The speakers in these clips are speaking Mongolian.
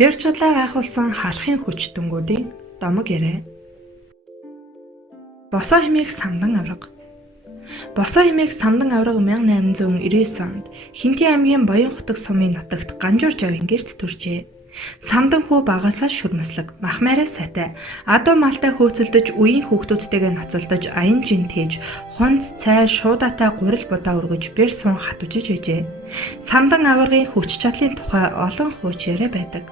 Перчудлаа гайхуулсан халахын хүч дүнгуудын домог ярэ. Босоо хэмээх самдан авраг. Босоо хэмээх самдан авраг 1899 онд Хинтээ аймгийн Боён хотог сумын нутагт Ганжуур Жавын гэрт төржээ. Самдан хүү багасаа шүрмэслэг, махмаараа сайтай, адуу малтай хөөцөлдөж, үеийн хүүхдүүдтэйгээ ноцолдож, аян жин тээж, хунц, цай, шуудатай гурил будаа өргөж, бэр сун хатужиж байжээ. Самдан аваргын хүч чадлын тухай олон хууч яриа байдаг.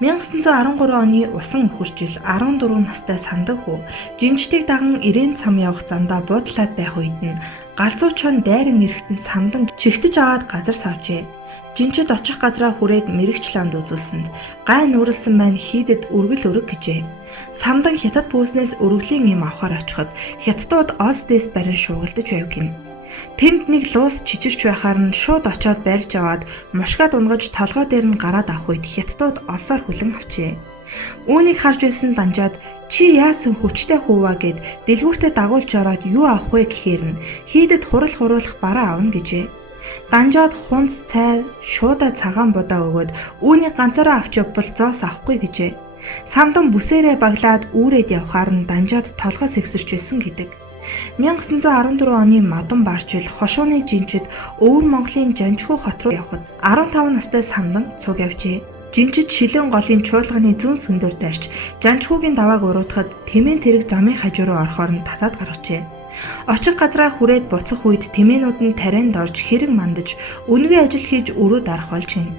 1913 оны усан өхөржил 14 настай самдан хүү жинжтийг даган ирээн цам явах замдаа буудлаад байх үед нь галзуучхан дайран эрэхтэн самдан чигтэж аваад газар савжээ. Жинчид очих газраа хүрээд мэрэгч ламд үзүүлсэнд гай нүрэлсэн маань хийдэд үргэл өрөг гэжээ. Самдан хятад бүүснээс өргөлийн юм авахар очиход хятадууд Оз дэс барин шуугилдаж байв гин. Тэнд нэг луус чичирч байхаар нь шууд очоод барьж аваад мушгаад унгаж толгой дээр нь гараад авах үед хятадууд Озоор хүлэн авчээ. Үүнийг харж байсан Данжаад чи яасан хүчтэй хуува гэд дэлгүүртээ дагуулж ороод юу авах вэ гэхээр нь хийдэд хурал хуруулах бараа авна гэжээ. Данжаад хунц, цай, шуудаа цагаан будаа өгөөд үүнийг ганцаараа авч явбал зоос авахгүй гэжээ. Самдан бүсээрээ баглаад үүрээд явхаар нь Данжаад толгоос ихсэрч байсан гэдэг. 1914 оны Мадун барчил хошууны жинчид Өвөр Монголын Жанжхүү хот руу явхад 15 настай самдан цуг явжээ. Жинчид шилэн голын чуулганы зүүн сүндээр дарж Жанжхүүгийн давааг уруутахад тэмээн тэрэг замын хажуу руу орохоор нь татаад гаргажээ. Очих газраа хүрээд буцах үед тэмээнүүд нь тарианд орж хэрэг мандаж үнэгүй ажил хийж өрөө дарах болж гин.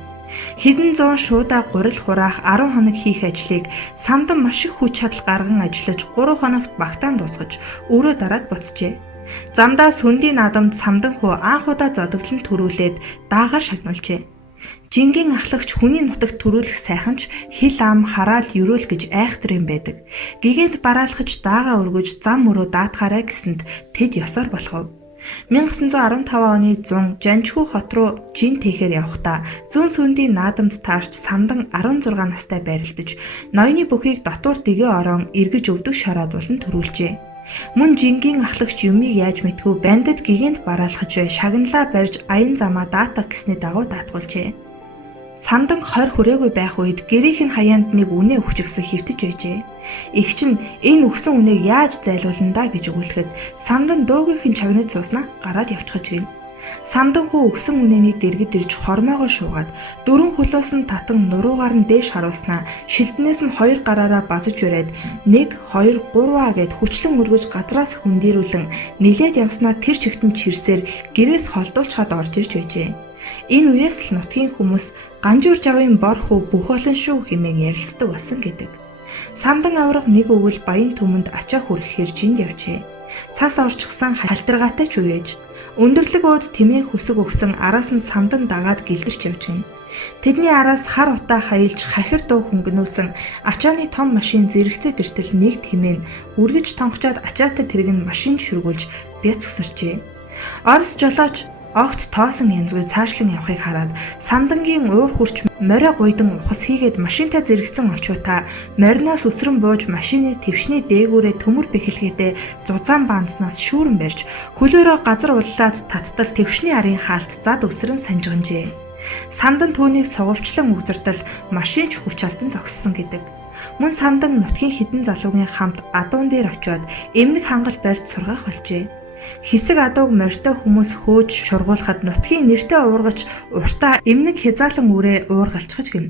Хэдэн зуун шуудаа гурил хураах 10 хоног хийх ажлыг самдан маш их хүч чадал гарган ажиллаж 3 хоногт багтаан дуусгаж өрөө дараад буцжээ. Замдаа сүндийн наадамд самдан хүү анх удаа зодоглон төрүүлээд даагаар шагнуулжээ. Жингийн ахлагч хүний нутагт төрүүлэх сайхан ч хил ам хараал ерөөл гэж айхтар юм байдаг. Гигэнд бараалхаж даага өргөж зам мөрөө даатгаарай гэсэнд тэд ёсоор болохов. 1915 оны 100 Жанжхүү хот руу жин тэхээр явхдаа зүүн сүндийн наадамд таарч самдан 16 настай байралтаж ноёны бүхийг дотуур дэгээ орон эргэж өвдөг шараад болон төрүүлжээ. Мөн жингийн ахлагч юмыг яаж мэдгүй бандад гигэнд бараалхаж шагналаа барьж аян замаа даатах гэсний дагуу даатгуулжээ. Самдан 20 хүрээгүй байх үед гэрийнх нь хаяанд нэг үнэ өгчгсөн хэвтэж байжээ. Игч нь энэ өгсөн үнэийг яаж зайлуулна да гэж өгүүлэхэд самдан дуугийнхэн чагнаж сууснаа гараад явчихж гин. Самдан хүү өгсөн үнэнийг дэргэд ирж хормоогоо шуугаад дөрвөн хөлөөс нь татан нуруугаар нь дээш харуулснаа шилднээс нь 2 гараараа базаж ураад 1 2 3 гэд хүчлэн өргөж газраас хөндийрүүлэн нилээд явснаа тэр чигтэн чирсээр гэрээс холдуулчаад орж ирж байжээ. Энэ үеэс л нутгийн хүмүүс Ганжуур Жавын бор хүү бүх олон шүү хэмээн ярилцдаг болсон гэдэг. Самдан авраг нэг өгөл баян түмэнд ачаа хүрэхээр жинд явжээ. Цас орчихсан халтаргаатай ч үеэж өндөрлөг өөд тэмээ хөсөг өгсөн араас нь самдан дагаад гэлдэрч явж гин. Тэдний араас хар утаа хаялж хахир дуу хөнгөнөөсөн ачааны том машин зэрэгцээ дэртэл нэг тэмээн үргэж тонгочоод ачаатай тэрэг нь машин шүргүүлж бяц өсөрчээ. Орос жолооч огт тоосон янзгүй цаашлан явахыг хараад самдангийн уур хурч морио гуйдан ухас хийгээд машинтай зэрэгцэн очиутаа мориноос үсрэн бууж машины твшний дээгүүрээ төмөр бэхэлгээтэй зузаан баанзнаас шүүрэн барьж хөлөөрөө газар уллаад таттал твшний арын хаалт зад үсрэн санжганжээ. Самдан түүнийг сугавчлан үгзэрдэл машин ч хүч алдан зогссон гэдэг. Мөн самдан нутгийн хідэн залуугийн хамт адуун дээр очиод эмнэг хангал барьж сургах болжээ. Хэсэг адууг морьтой хүмүүс хөөж шургуулхад нутгийн нэртэй уургач уртаа эмнэг хязаалан үрээ уургалчгаж гин.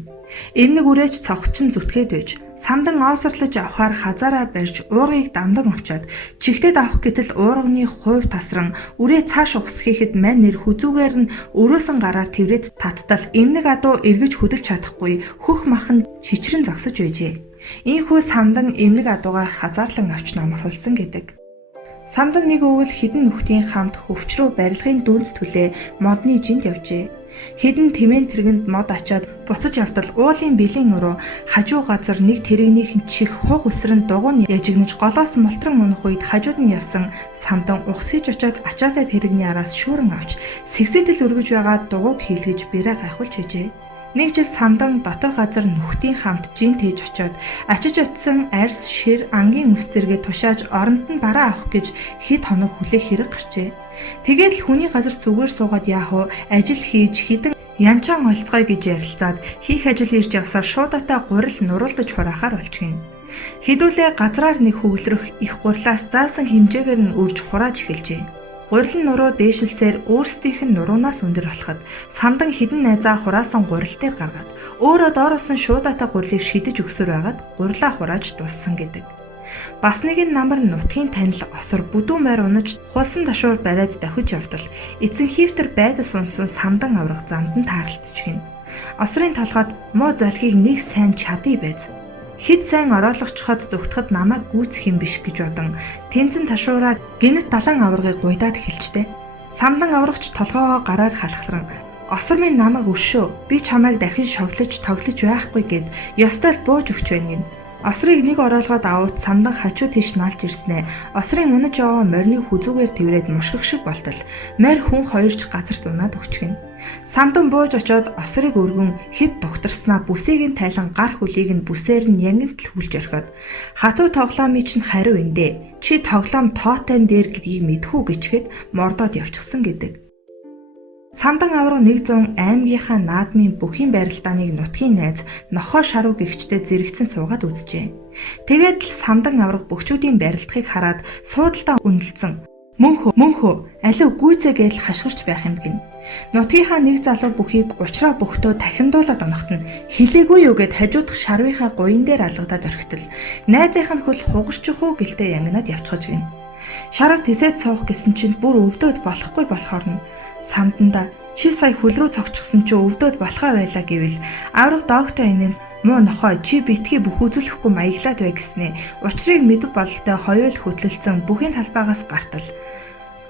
Эмнэг үрээч цогчин зүтгээд байж самдан оосрлож авахаар хазаараа барьж уургийг дамдан очоод чигтэд авах гэтэл уурганы хувь тасран үрээ цааш ухс хийхэд мань нэр хүзүүгээр нь өрөөсөн гараар тэврээд таттал эмнэг адуу эргэж хөдөлж чадахгүй хөх махан чичрэн зогсож байжээ. Ийхүү самдан эмнэг адуугаа хазаарлан авч номорхулсан гэдэг. Самдан нэг өвөл хідэн нөхдийн хамт хөвчрөө барилгын дүнс түлээ модны жинд явжээ. Хідэн тэмээн тэргэнд мод ачаад буцаж явтал уулын бэлэн өрөө хажуу газар нэг тэрэгнийхэн чих хуг өсрөн дугуун яжигнаж голоос молтрон унах үед хажууд нь явсан самдан ухсгийж очоод ачаатай тэрэгний араас шүүрэн авч сэгсэдэл өргөж байгаа дугуйг хийлгэж бэрэ гайхуулж байжээ. Нэг жил самдан дотор газар нөхдийн хамт жин тээж очоод ачиж утсан арьс шир ангийн үс зэрэгээ тушааж оронд нь бараа авах гэж хэд хоног хүлээх хэрэг гарчээ. Тэгээд л хүний газар зүгээр суугаад яах вэ? Ажил хийж хідэн Янчаан олцгоё гэж ярилцаад хийх ажил ирж явсаар шуудатаа гурил нуруулдаж хураахаар болчихно. Хэдүүлээ газраар нэг хөвлөрөх их гурилаас заасан хэмжээгээр нь үрж хурааж эхэлжээ. Гурилын нуруу дээшилсээр өөрсдийнх нь нуруунаас өндөр болоход самдан хідэн найзаа хураасан гурил дээр гаргаад өөрөө доороос нь шуудатаа гурилыг шидэж өгсөр байгаад гурилаа хурааж дууссан гэдэг. Бас нэгэн намар нутгийн танил осор бүдүүн байр унаж хулсан ташуур бариад давхиж явдал эцэн хийвтер байдас унсан самдан аврах замд нь таарлтчихгэн. Осрын толгойд муу золхийг нэг сайн чадъя байз. Хэд сайн ороолгочход зүгтхэд намайг гүйцэх юм биш гэж бодон тэнцэн ташуураа гинэт далан аврагыг гуйдаад эхэлжтэй. Самдан аврагч толгоогоо гараар халахлан "Осор минь намайг өршөө. Би чамайг дахин шоглож тоглож байхгүй" гэд ёстой л бууж өгч байна гин. Осрыг нэг ороолгоод аваад самдан хажуу тийш наалж ирснээ. Осрын унаж яваа морины хүзүүгээр тэврээд мушгих шиг болтол морь хүн хоёрч газарт унаад өгчгэн. Самдан бууж очоод осрыг өргөн хэд тогтарснаа бүсийг нь тайлан гар хөлийг нь бүсээр нь янгинт л хүлж орхиод "Хатуу тоглоомын чинь хариу эндэ. Чи тоглоом тоотайн дээр гэдгийг мэдхүү" гэчгээд мордоод явчихсан гэдэг. Самдан авраг 100 аймгийнхаа наадмын бүхийн барилдааныг нутгийн найз нохоо шаруу гэгчтэй зэрэгцэн суугаад үзжээ. Тэгээд л самдан авраг бөхчүүдийн барилдахыг хараад суудалтаа үнэлсэн. Мөнхөө алив гүйцээ гэдэл хашгирч байх юм гин. Нутгийнхаа нэг залуу бүхийг учраа бөхтөө тахимдуулаад онохт нь "Хилээгүй юу" гэд хажуудах шарвынхаа гуйн дээр алгадаад орхитол найзынх нь хөл хугарчих уу гэлтэй янгнаад явчихж гин. Шарав тэсээд суух гэсэн чинь бүр өвдөөд болохгүй болохоор нь самданда "Чи сая хөл рүү цогцсон чи өвдөөд болохоо байлаа" гэвэл авраг доогтой инээмс "Муу нохой чи битгий бүх үзүүлэхгүй маяглаад бай" гэснээ учрыг мэдэв бололтой хоёул хөтлөлцөн бүхийн талбайгаас гартал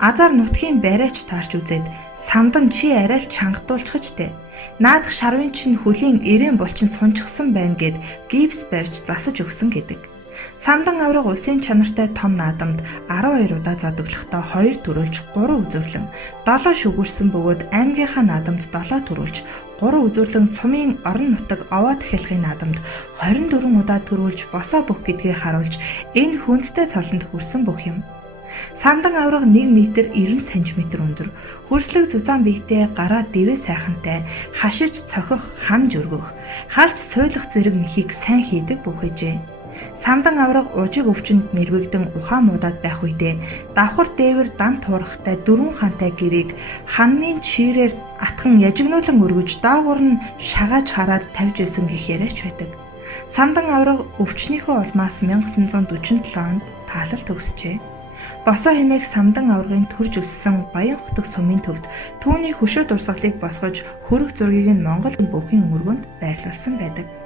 азар нутгийн барайч таарч үзээд "Самдан чи арай л чангатуулчихж дээ. Наадах шарвын чинь хөлийн эрээн булчин сунчихсан байна" гэд гипс барьж засаж өгсөн гэдэг. Самдан авраг улсын чанартай том наадамд 12 удаа зодоглохдоо 2 төрүүлж 3 үзүүлэн 7 шүгүрсэн бөгөөд аймгийнхаа наадамд 7 төрүүлж 3 үзүүлэн сумын орон нутаг овоо дахиалгын наадамд 24 удаа төрүүлж босоо бүх гэдгийг харуулж энэ хүндтэй цолонд хүрсэн бүх юм. Самдан авраг 1 м 90 см өндөр, хөрслөг зузаан биетэй, гараа дэвээ сайхантай, хашиж цохих, хамж өргөх, халж суйлах зэрэг мөхийг сайн хийдэг бүх хэжээ. Самдан авраг уужиг өвчнөд нэрвэгдэн ухаан муудаад байх үедээ давхар дээвэр дан туурахтай 4 хантай гэрээг ханны чирээр атхан яжигнуулан өргөж доогуур нь шагааж хараад тавьж исэн гэх яриач байдаг. Самдан авраг өвчнийхөө улмаас 1947 онд таалал төгсжээ. Босоо хэмээх самдан аврагын төрж өссөн Баян хотог сумын төвд түүний хөшөө дурсгалыг босгож хөрөх зургийг нь Монгол бүхийн өргөнд байрлуулсан байдаг.